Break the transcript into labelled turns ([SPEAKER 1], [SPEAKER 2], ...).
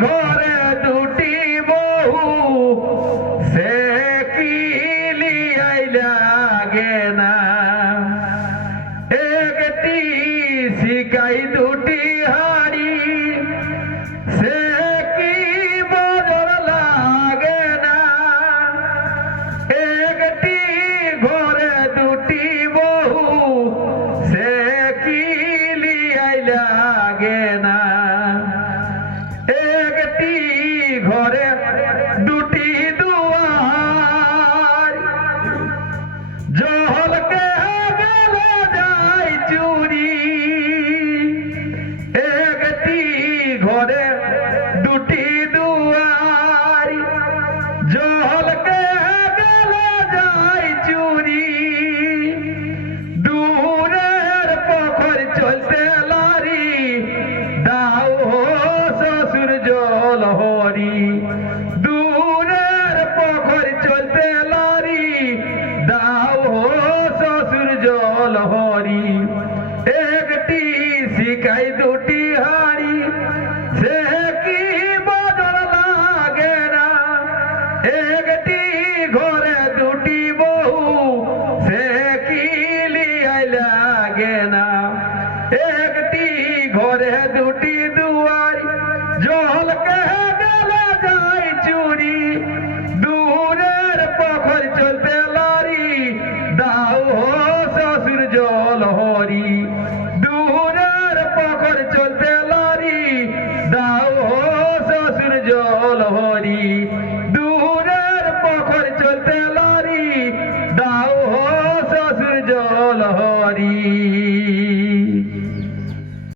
[SPEAKER 1] گھوڑا কাই দুটি হাড়ি, সে কি বদল লাগে না? একটি ঘরে দুটি বহু সে কি লিয়াই লাগে না? একটি ঘরে দুটি দুয়ারি, জল কে গেল لہو